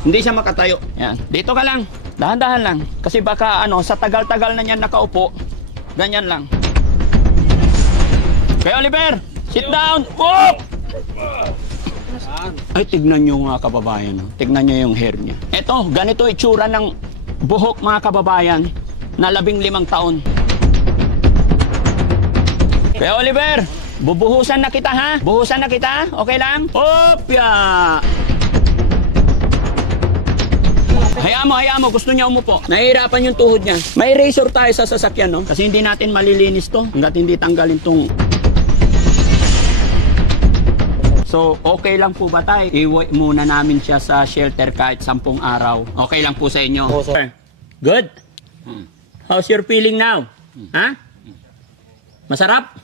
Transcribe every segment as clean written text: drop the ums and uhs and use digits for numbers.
Hindi siya makatayo. Yan. Dito ka lang. Dahan-dahan lang. Kasi baka sa tagal-tagal na niyan nakaupo, ganyan lang. Kaya Oliver, sit down. Whoop! Ay, tignan nyo mga kababayan. Tignan nyo yung hair niya. Ito, ganito itsura ng buhok mga kababayan na 15 taon. Kaya Oliver, bubuhusan na kita ha? Buhusan na kita? Okay lang? Opya! Hayaan mo. Gusto niya umupo. Nahihirapan yung tuhod niya. May razor tayo sa sasakyan, no? Kasi hindi natin malilinis to hanggat hindi tanggalin tong... So, okay lang po ba tayo? Iwi muna namin siya sa shelter kahit 10 araw. Okay lang po sa inyo? Oo, sir. Good? How's your feeling now? Ha? Masarap?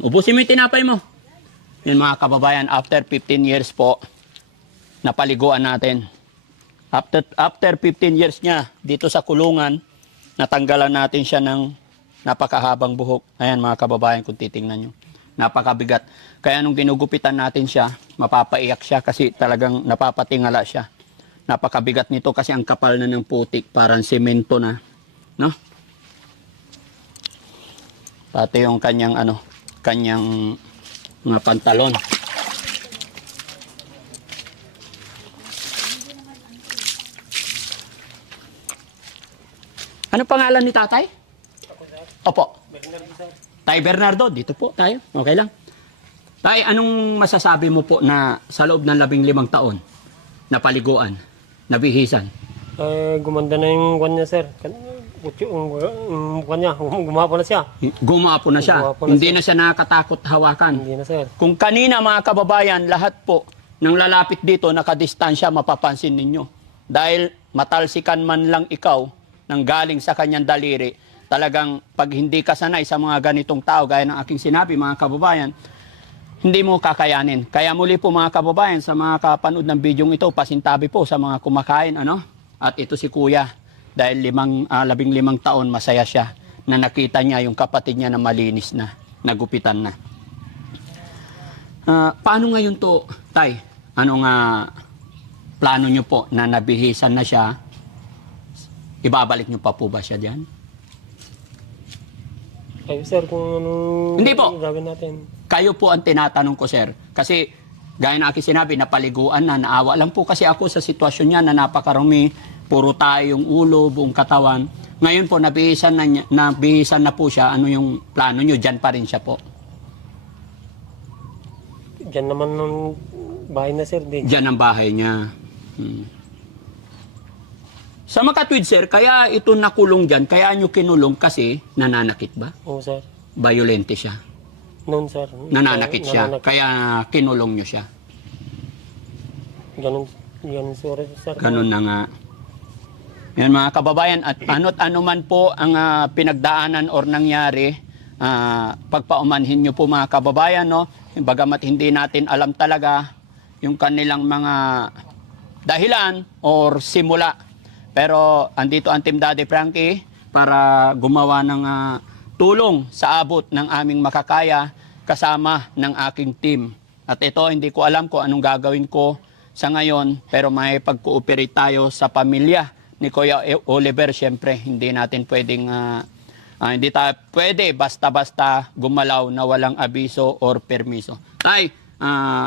Ubusin mo yung tinapay mo. Yun mga kababayan, after 15 years po, napaliguan natin. After 15 years niya dito sa kulungan, natanggalan natin siya ng napakahabang buhok. Ayan mga kababayan, kung titingnan nyo. Napakabigat. Kaya nung ginugupitan natin siya, mapapaiyak siya kasi talagang napapatingala siya. Napakabigat nito kasi ang kapal na ng putik, parang semento na. No? Pati yung kanyang kanyang mga pantalon. Ano pangalan ni tatay? Opo. Tay Bernardo, dito po tayo. Okay lang. Tay, anong masasabi mo po na sa loob ng 15 taon na paliguan, nabihisan? Gumanda na yung kanya, sir. Kanya, gumapo na siya. Gumapo na siya. Gumapo na Hindi siya. na siya nakakatakot hawakan. Hindi na, sir. Kung kanina mga kababayan, lahat po ng lalapit dito nakadistansya, mapapansin ninyo. Dahil matalsikan man lang ikaw nang galing sa kanyang daliri, talagang pag hindi ka sanay sa mga ganitong tao, gaya ng aking sinabi mga kababayan, hindi mo kakayanin. Kaya muli po mga kababayan, sa mga kapanood ng bidyong ito, pasintabi po sa mga kumakain, At ito si Kuya, dahil 15 taon, masaya siya na nakita niya yung kapatid niya na malinis na, nagupitan na. Paano ngayon to, Tay? Anong plano niyo po na nabihisan na siya? Ibabalik niyo pa po ba siya diyan? Kayo, sir, kung anong Hindi po. gawin natin. Kayo po ang tinatanong ko, sir. Kasi, gaya na aking sinabi, napaliguan na, naawa lang po kasi ako sa sitwasyon niya na napakarumi, puro tayo yung ulo, buong katawan. Ngayon po, nabihisan na po siya. Ano yung plano niyo? Diyan pa rin siya po. Diyan naman ng bahay na, sir. Diyan ang bahay niya. Sa Makatwid, sir, kaya ito nakulong dyan, kaya nyo kinulong kasi nananakit ba? Oo, sir. Violente siya. Noon, sir. Nananakit siya, Nananakit. kaya kinulong nyo siya. Ganun, sir. Ganun na nga. Yan mga kababayan, at ano't ano man po ang pinagdaanan or nangyari, pagpaumanhin nyo po mga kababayan, no? Bagamat hindi natin alam talaga yung kanilang mga dahilan or simula. Pero andito ang Team Daddy Frankie para gumawa ng tulong sa abot ng aming makakaya kasama ng aking team. At ito, hindi ko alam kung anong gagawin ko sa ngayon, pero may pag-cooperate tayo sa pamilya ni Kuya Oliver. Siyempre, hindi natin pwedeng, hindi tayo pwede basta-basta gumalaw na walang abiso or permiso. Tay,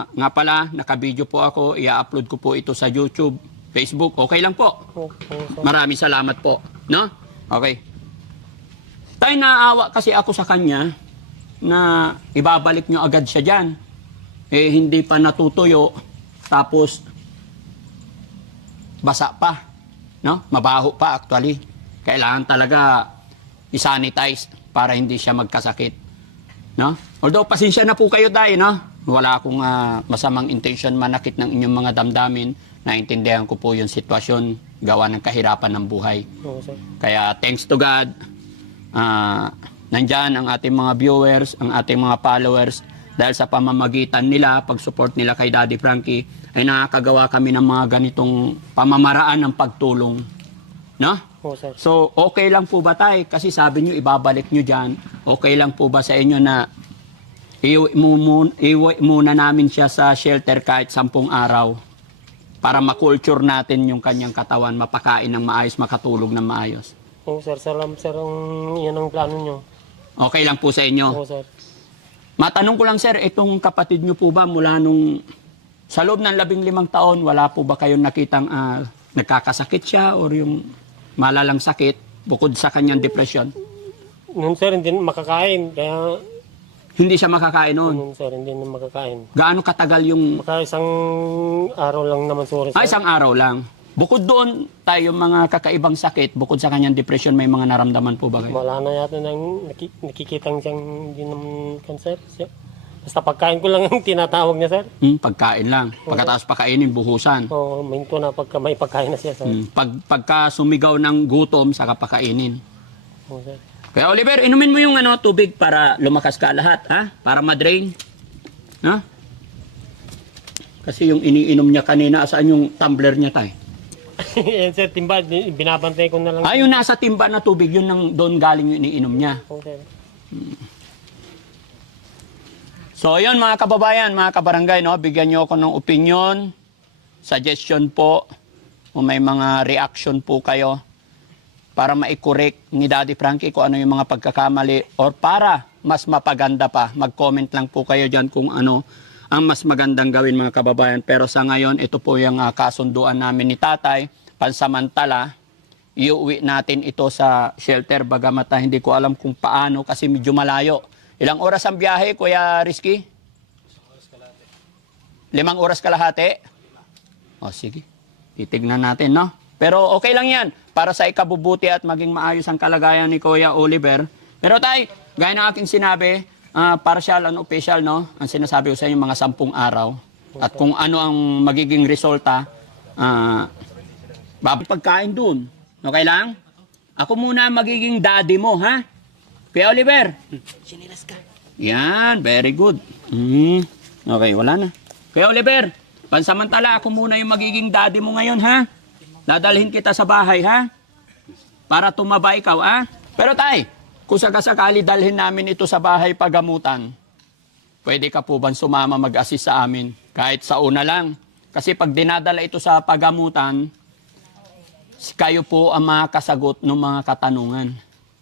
nga pala, nakabidyo po ako, i-upload ko po ito sa YouTube, Facebook, okay lang po. Maraming salamat po. No? Okay. Tay, naawa kasi ako sa kanya na ibabalik nyo agad siya dyan. Hindi pa natutuyo, tapos basa pa. No? Mabaho pa actually. Kailangan talaga i-sanitize para hindi siya magkasakit. No? Although, pasensya na po kayo tayo, no? Wala akong masamang intention manakit ng inyong mga damdamin. Naintindihan ko po yung sitwasyon, gawa ng kahirapan ng buhay. Oo, sir. Kaya thanks to God, nandyan ang ating mga viewers, ang ating mga followers, dahil sa pamamagitan nila, pag-support nila kay Daddy Frankie, ay nakakagawa kami ng mga ganitong pamamaraan ng pagtulong. No? Oo, sir. So, okay lang po ba tayo? Kasi sabi nyo, ibabalik nyo dyan. Okay lang po ba sa inyo na iuwi muna namin siya sa shelter kahit 10 araw? para makulture natin yung kanyang katawan, mapakain ng maayos, makatulog ng maayos. Oo sir, salamat sir, yan ang plano nyo. Okay lang po sa inyo. Oo sir. Matanong ko lang sir, itong kapatid nyo po ba mula nung sa loob ng 15 taon, wala po ba kayong nakitang nagkakasakit siya or yung malalang sakit bukod sa kanyang depression? Noon sir, hindi na makakain. Kaya Hindi siya makakain noon. noon sir, hindi na makakain. Gaano katagal yung... Baka isang araw lang naman sir. Ay, isang araw lang. Bukod doon, tayo mga kakaibang sakit, bukod sa kanyang depression, may mga naramdaman po ba kayo? Wala na yata nang nakikitang siyang hindi naman cancer. Basta pagkain ko lang ang tinatawag niya sir. Pagkain lang. Pagkatapos pakainin, buhusan. Oo, minto na pagka may pagkain na siya sir. Pagka sumigaw ng gutom, saka pakainin. Oo sir. Kaya Oliver, inumin mo yung tubig para lumakas ka lahat, ha? Para ma-drain. Ha? Kasi yung iniinom niya kanina, saan yung tumbler niya tayo? Yan sir, timba, binabantay ko na lang. Yung nasa timba na tubig, yun nang doon galing yung iniinom niya. Oo sir. So, yun mga kababayan, mga kabarangay, no? Bigyan niyo ako ng opinion, suggestion po, kung may mga reaction po kayo para ma-correct ni Daddy Frankie kung ano yung mga pagkakamali or para mas mapaganda pa. Mag-comment lang po kayo dyan kung ano ang mas magandang gawin mga kababayan. Pero sa ngayon, ito po yung kasunduan namin ni Tatay. Pansamantala, iuwi natin ito sa shelter bagamat hindi ko alam kung paano kasi medyo malayo. Ilang oras ang biyahe, Kuya Rizky? 5 oras kalahati? O sige, titignan natin, no? Pero okay lang yan, para sa ikabubuti at maging maayos ang kalagayan ni Kuya Oliver. Pero tay, gaya ng aking sinabi, partial and official, no? Ang sinasabi ko sa inyo, mga 10 araw. At kung ano ang magiging resulta, pagkain dun. Okay lang? Ako muna magiging daddy mo, ha? Kuya Oliver. Sinilas ka. Yan, very good. Okay, wala na. Kuya Oliver, pansamantala ako muna yung magiging daddy mo ngayon, ha? Dadalhin kita sa bahay, ha? Para tumaba ikaw, ha? Pero tay, kung sakasakali dalhin namin ito sa bahay pagamutan, pwede ka po bang sumama mag-assist sa amin? Kahit sa una lang. Kasi pag dinadala ito sa pagamutan, kayo po ang makakasagot ng mga katanungan.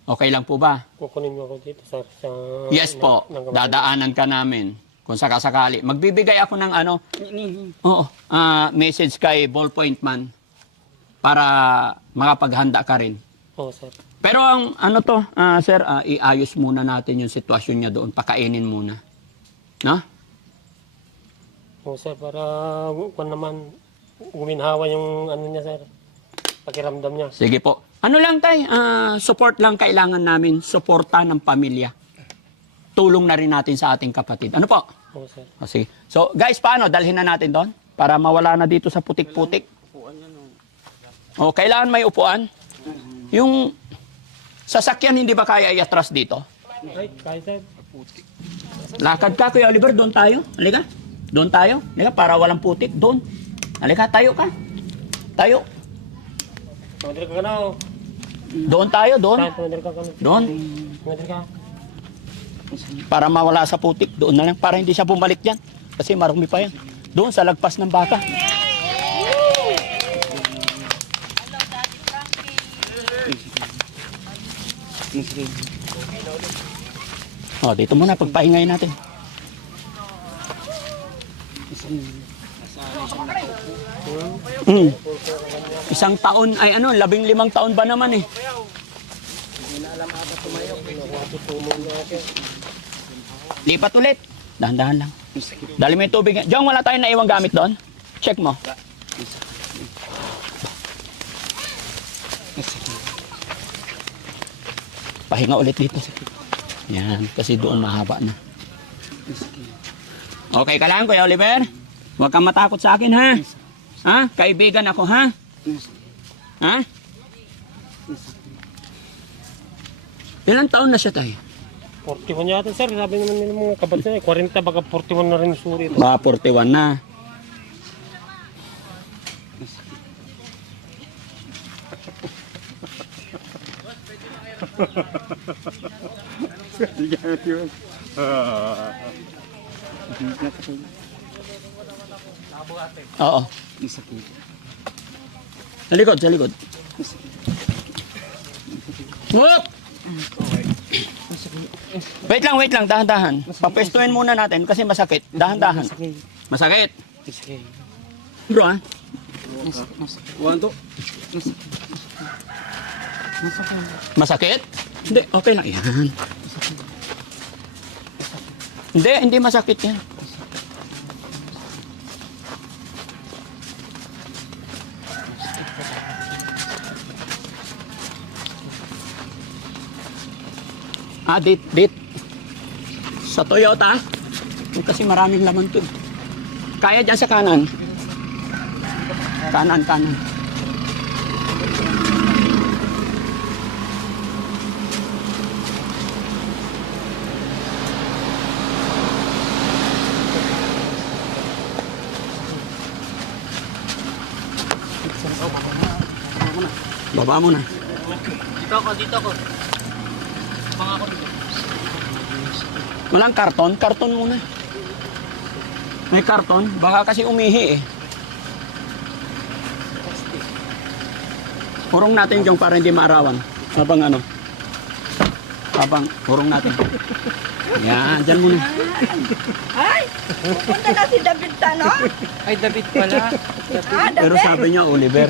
Okay lang po ba? Kukunin mo ako dito sir. Sa, Yes po, dadaanan ka namin. Kung sakasakali. Magbibigay ako ng message kay Ballpoint Man para makapaghanda ka rin. Oo sir. Pero ang sir, iayos muna natin yung sitwasyon niya doon. Pakainin muna. No? Oo sir, para kung naman guminhawa yung ano niya sir. Pakiramdam niya. Sige po. Ano lang tay, support lang kailangan namin. Suporta ng pamilya. Tulong na rin natin sa ating kapatid. Ano po? Oo sir. Sige. So guys, paano? Dalhin na natin doon? Para mawala na dito sa putik-putik. O, kailangan may upuan. Yung sasakyan, hindi ba kaya i-atras dito? Ay, kaya sir. Lakad ka, Kuya Oliver, doon tayo. Halika. Doon tayo. Halika, para walang putik. Doon. Halika, tayo ka. Tayo. Tumadir ka na o. Doon tayo, doon. Tumadir ka. Doon. Tumadir ka. Para mawala sa putik, doon na lang. Para hindi siya bumalik dyan. Kasi marumi pa yan. Doon, sa lagpas ng baka. O, dito muna, pagpahingay natin. Isang taon, ay 15 taon ba naman eh. Lipat ulit. Dahan-dahan lang. Dali mo yung tubig. Diyan, wala tayong naiwang gamit doon. Check mo. Pahinga ulit dito. Yan, kasi doon mahaba na. Okay ka lang, Kuya Oliver? Huwag kang matakot sa akin, ha? Ha? Kaibigan ako, ha? Ha? Ilang taon na siya tayo? 41 yata sir. Sabi naman nila mga kabatid. 40 baka 41 na rin suri. Baka 41 na. Oo. Masakit. Sa likod, sa likod. Whoop! Wait lang, dahan-dahan. Papwestuhin muna natin kasi masakit. Dahan-dahan. Masakit. Masakit. Masakit. Bro, ha? Masakit. One, two. Masakit. Masakit? Hindi, okay lang. Yan. Hindi masakit yan. Date. Sa Toyota. Kasi maraming laman to. Kaya dyan sa kanan. Kanan. Baba mo na. Dito ako. Mga ako dito. Walang karton? Karton muna. May karton? Baka kasi umihi eh. Hurong natin yung para hindi maarawan. Habang hurong natin. Yan, dyan muna. Ay, pupunta na si David Tano. Ay, David pala. David. Pero sabi niya, Oliver.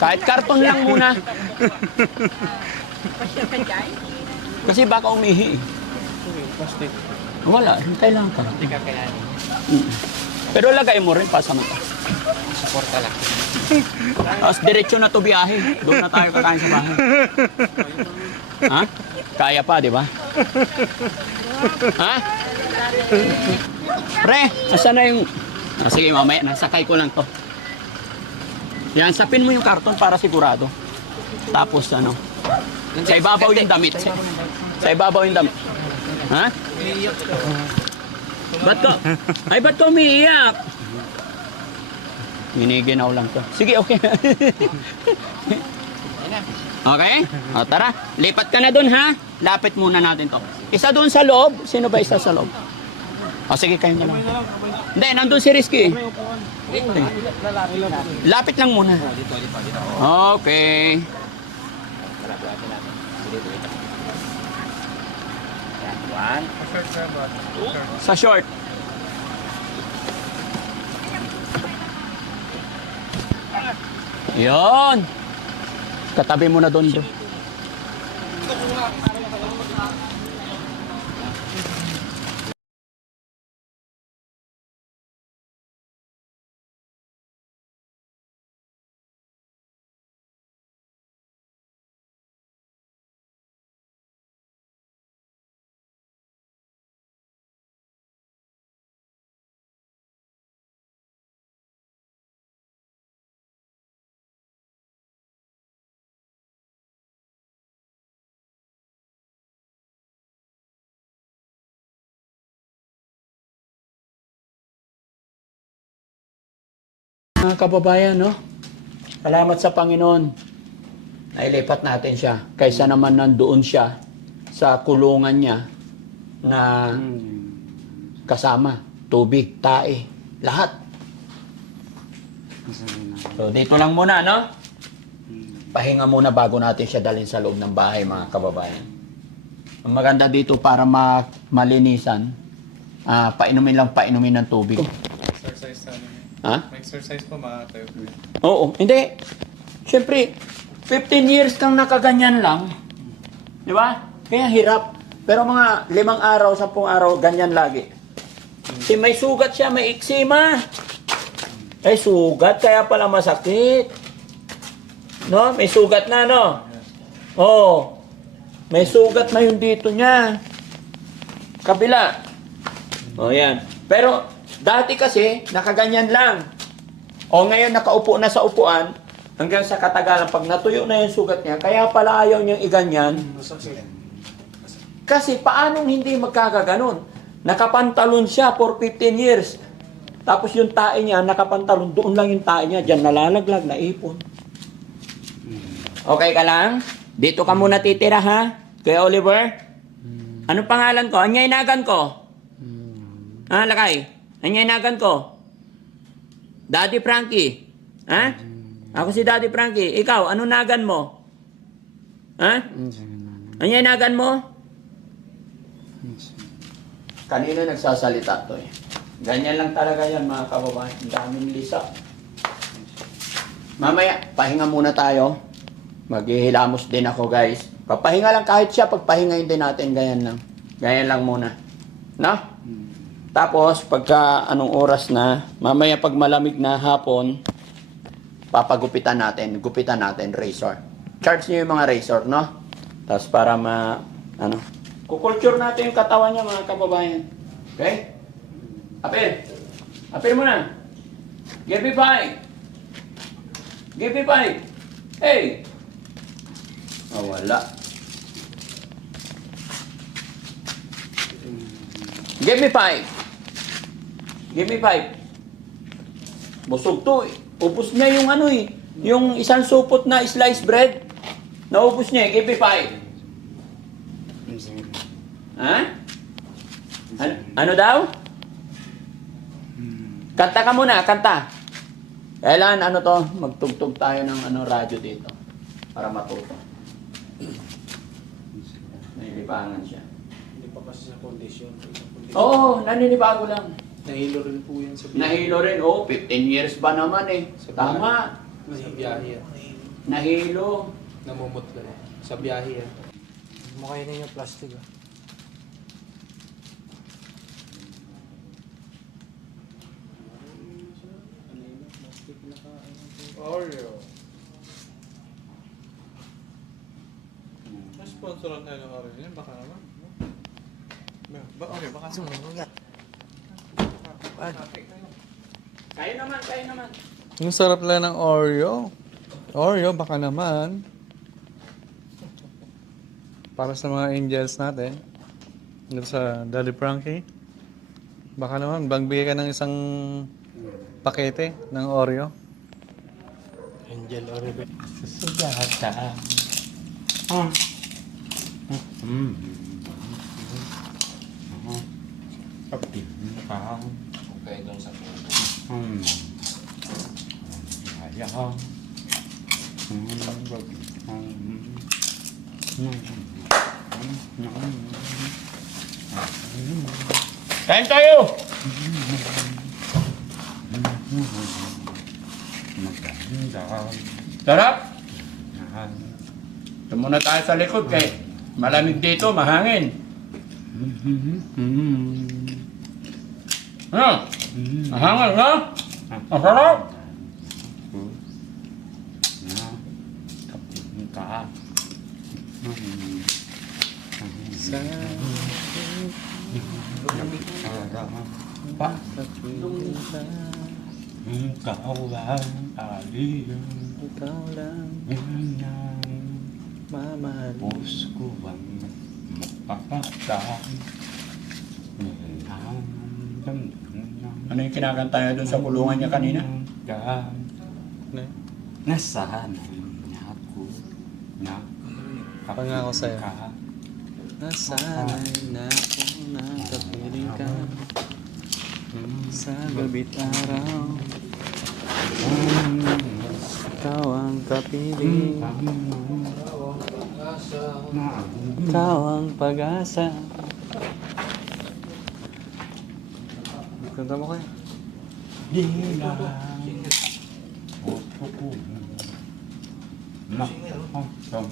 Kahit karton lang muna. Pasya ka dyan. Kasi baka umihi eh. Plastic. Wala, hintay lang ka. Hindi ka kailangan. Pero lagay mo rin pa sa mata. Suporta lang. Tapos diretsyo na to biyahe. Doon na tayo kakain sa bahay. Ha? Kaya pa, di ba? Ha? Pre, asan na yung... sige, mamaya, nasakay ko lang to. Yan, sapin mo yung karton para sigurado. Tapos sa ibabaw yung damit. Sa ibabaw yung damit. Ha? Ba't ko umiiyak? Giniginaw lang to. Sige, okay. Okay? O, tara. Lipat ka na dun, ha? Lapit muna natin to. Isa dun sa loob. Sino ba isa sa loob? O, sige, kayo na lang. Hindi, nandun si Rizky. Sige. Lapit lang muna. Okay. One. Sa short. Yon. Katabi mo na doon, bro. Mga kababayan, no? Salamat sa Panginoon. Nailipat natin siya. Kaysa naman nandoon siya sa kulungan niya na kasama, tubig, tae, lahat. So, dito lang muna, no? Pahinga muna bago natin siya dalhin sa loob ng bahay, mga kababayan. Ang maganda dito para malinisan, painumin ng tubig. Exercise sa ano. Ha? Exercise po makakayo po yun. Oo, hindi. Siyempre, 15 years kang nakaganyan lang. Di ba? Kaya hirap. Pero mga 5 araw, 10 araw, ganyan lagi. Si may sugat siya, may eksema. Ay, sugat, kaya pala masakit. No? May sugat na, no? Oo. May sugat na yung dito niya. Kabila. O, yan. Pero, dati kasi, nakaganyan lang. O ngayon, nakaupo na sa upuan, hanggang sa katagalan, pag natuyo na yung sugat niya, kaya pala ayaw niyang iganyan. Kasi paanong hindi magkakaganon? Nakapantalon siya for 15 years. Tapos yung tae niya, nakapantalon, doon lang yung tae niya, dyan nalalaglag, naipon. Okay ka lang? Dito ka muna titira, ha? Kuya Oliver? Anong pangalan ko? Anyaynagan ko? Lakay? Anyaynagan ko? Daddy Frankie. Ha? Ako si Daddy Frankie. Ikaw, ano nagan mo? Ha? Ano yung nagan mo? Kanina nagsasalita to eh. Ganyan lang talaga yan mga kababayan. Ang daming lisa. Mamaya, pahinga muna tayo. Maghihilamos din ako guys. Papahinga lang kahit siya, pagpahingayin din natin. Ganyan lang. Ganyan lang muna. No? Tapos, pagka anong oras na, mamaya pag malamig na hapon, papagupitan natin. Gupitan natin, razor. Charge niyo yung mga razor, no? Tapos para kukulture natin yung katawan niya mga kababayan. Okay? Apir. Apir mo na. Give me 5. Give me 5. Hey! Oh, wala. Give me 5. Give me 5. Busog to eh. Ubus niya yung yung isang supot na sliced bread. Naubos niya eh. Give me 5. Ha? Ano daw? Kanta ka muna, kanta. Kailangan magtugtog tayo ng radyo dito para matuto. Nililipangan siya. Hindi pa kasi sa condition. Oo, naninibago lang. Nahilo rin po yan sa biyahe. Nahilo rin, 15 years ba naman eh. Tama. Sa biyahe yan. Nahilo. Namumot ka na. Sa biyahe yan. Mukha yun yung plastic ah. Oreo. Sponsoran tayo ng Oreo yun, baka naman. Okay, baka Sumungat. Kayo naman. Yung sarap lang ng Oreo. Oreo, baka naman. Para sa mga angels natin. Dito sa Daddy Frankie. Baka naman, bigay ka ng isang pakete ng Oreo. Angel Oreo. Sugata. Kapit ka. Okay, doon sa puno. Ayaw. Kain tayo! Maganda. Sarap! Ito muna tayo sa likod kay malamig dito, mahangin. Ano? Mahangin, no? Masarap! Kapit ka. Pa. Ikaw lang, aliyah. Ikaw lang, mamahal. Puso ko ang mapapatay. Ano yung kinakanta niya doon sa kulungan niya kanina? Nasanay na ako na Pangako sa'yo. ka. Nasanay na ako na kapiling ka sa gabi't araw. Ikaw ang kapiling, ikaw ang pag-asa. Kanta mo kayo. Dila Opo ko Nakakasang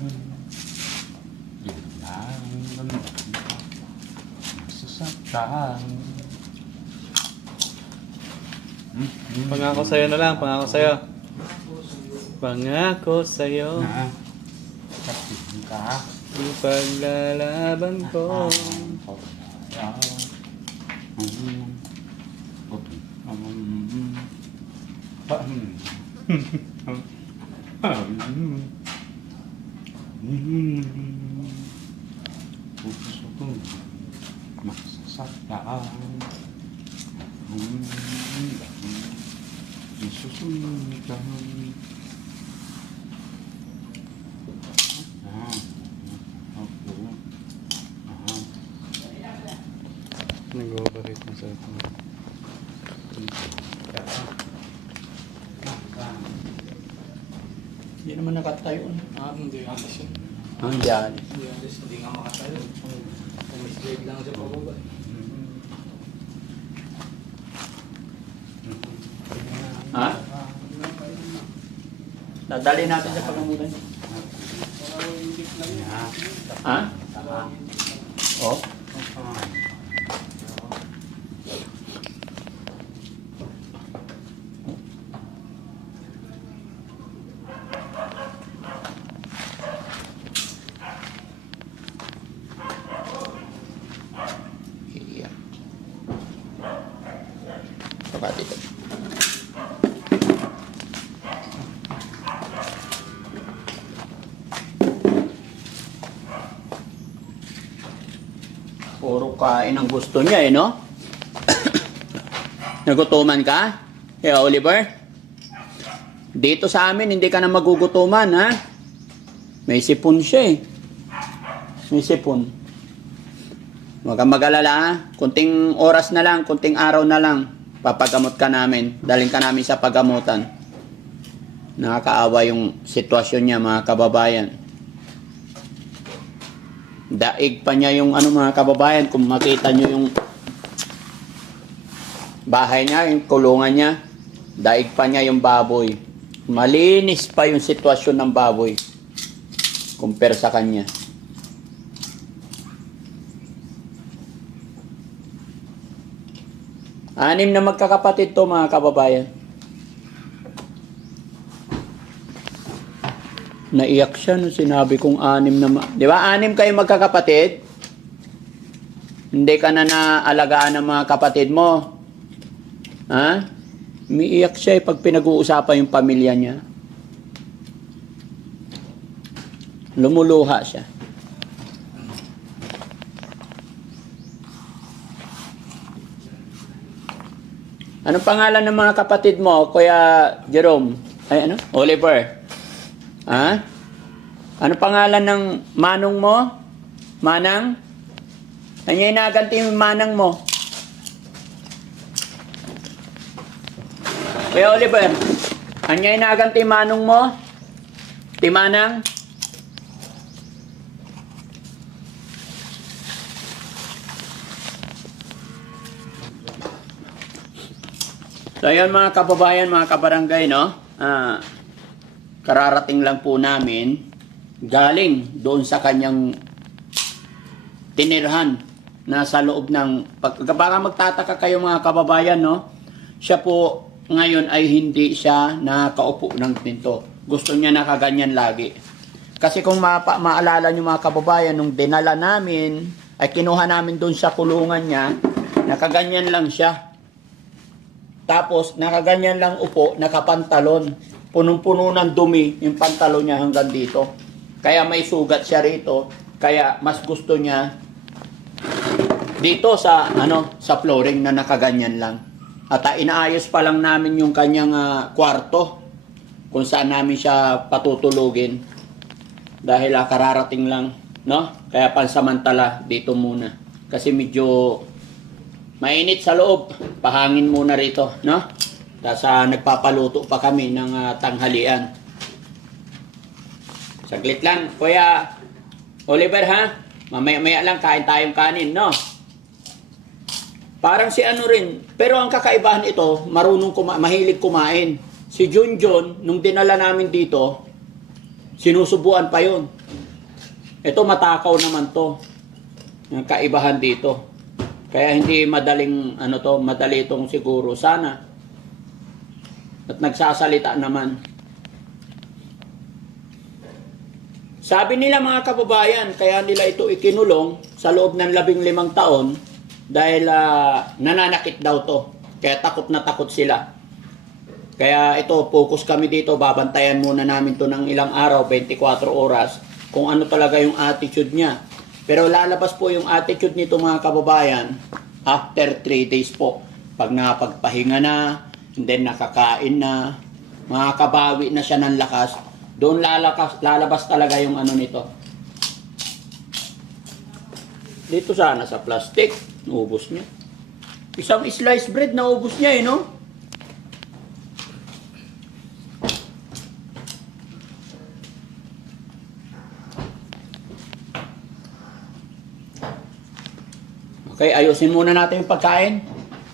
Dilang Masasaktan. Pangako sa'yo na lang, pangako sa'yo. Pangako sa'yo, Na Kapit ka. ipaglalaban ko. Puso ko masasaktan. Isusunod ka. Nag-ooperate na sa ito. Hindi naman nakatayo. Hindi alis yun. Ang dyan. Hindi alis, hindi nga makatayo. Umisbig lang siya pababa. Ha? Dadali natin sa pagamutan. Ha? Oh? Iya. Coba dito. Puro kain ang gusto niya eh, no? Nagutuman ka? Kaya Oliver? Dito sa amin, hindi ka na magugutuman, ha? May sipon siya eh. May sipon. Huwag kang mag-alala, ha? Kunting oras na lang, kunting araw na lang. Papagamot ka namin. Dalhin ka namin sa pagamutan. Nakakaawa yung sitwasyon niya, mga kababayan. Daig pa niya yung mga kababayan. Kung makita nyo yung bahay niya, yung kulungan niya, daig pa niya yung baboy. Malinis pa yung sitwasyon ng baboy compare sa kanya. Anim na magkakapatid to, mga kababayan. Naiyak siya nung sinabi kong anim na... Di ba, anim kayo magkakapatid? Hindi ka na naalagaan ng mga kapatid mo. Ha? Umiiyak siya pag pinag-uusapan yung pamilya niya. Lumuluha siya. Anong pangalan ng mga kapatid mo, Kuya Jerome? Ay, ano? Oliver. Ha? Ano pangalan ng manong mo? Manang? Kanya inaganti yung manang mo. Kuya Oliver, kanya inaganti yung manong mo? Ti manang? So yun mga kababayan, mga kabarangay, no? Kararating lang po namin galing doon sa kanyang tinirhan na sa loob ng... Baka magtataka kayo mga kababayan, no? Siya po ngayon ay hindi siya nakaupo ng pinto. Gusto niya nakaganyan lagi. Kasi kung maalala niyo mga kababayan, nung dinala namin, ay kinuha namin doon sa kulungan niya, nakaganyan lang siya. Tapos, nakaganyan lang upo, nakapantalon. Punong-puno ng dumi yung pantalon niya hanggang dito. Kaya may sugat siya rito. Kaya mas gusto niya dito sa sa flooring na nakaganyan lang. At inaayos pa lang namin yung kanyang kwarto kung saan namin siya patutulugin. Dahil kararating lang, no? Kaya pansamantala dito muna. Kasi medyo mainit sa loob. Pahangin muna rito, no? Tapos nagpapaluto pa kami ng tanghalian. Saglit lang, Kuya Oliver, ha? Mamaya lang kain tayong kanin, no? Parang si ano rin. Pero ang kakaibahan ito, mahilig kumain. Si Junjun, nung dinala namin dito, sinusubuan pa yun. Ito matakaw naman to. Ang kaibahan dito. Kaya hindi madaling, madali itong siguro sana. At nagsasalita naman. Sabi nila mga kababayan, kaya nila ito ikinulong sa loob ng 15 taon dahil nananakit daw to. Kaya takot na takot sila. Kaya ito, focus kami dito, babantayan muna namin to ng ilang araw, 24 oras, kung ano talaga yung attitude niya. Pero lalabas po yung attitude nito mga kababayan after 3 days po. Pag nakapagpahinga na, and then nakakain na, makakabawi na siya ng lakas, doon lalabas talaga yung nito. Dito sana sa plastic, naubos niya. Isang slice bread, naubos niya no? Okay, ayusin muna natin yung pagkain.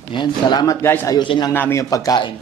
Ayan, salamat guys. Ayusin lang namin yung pagkain.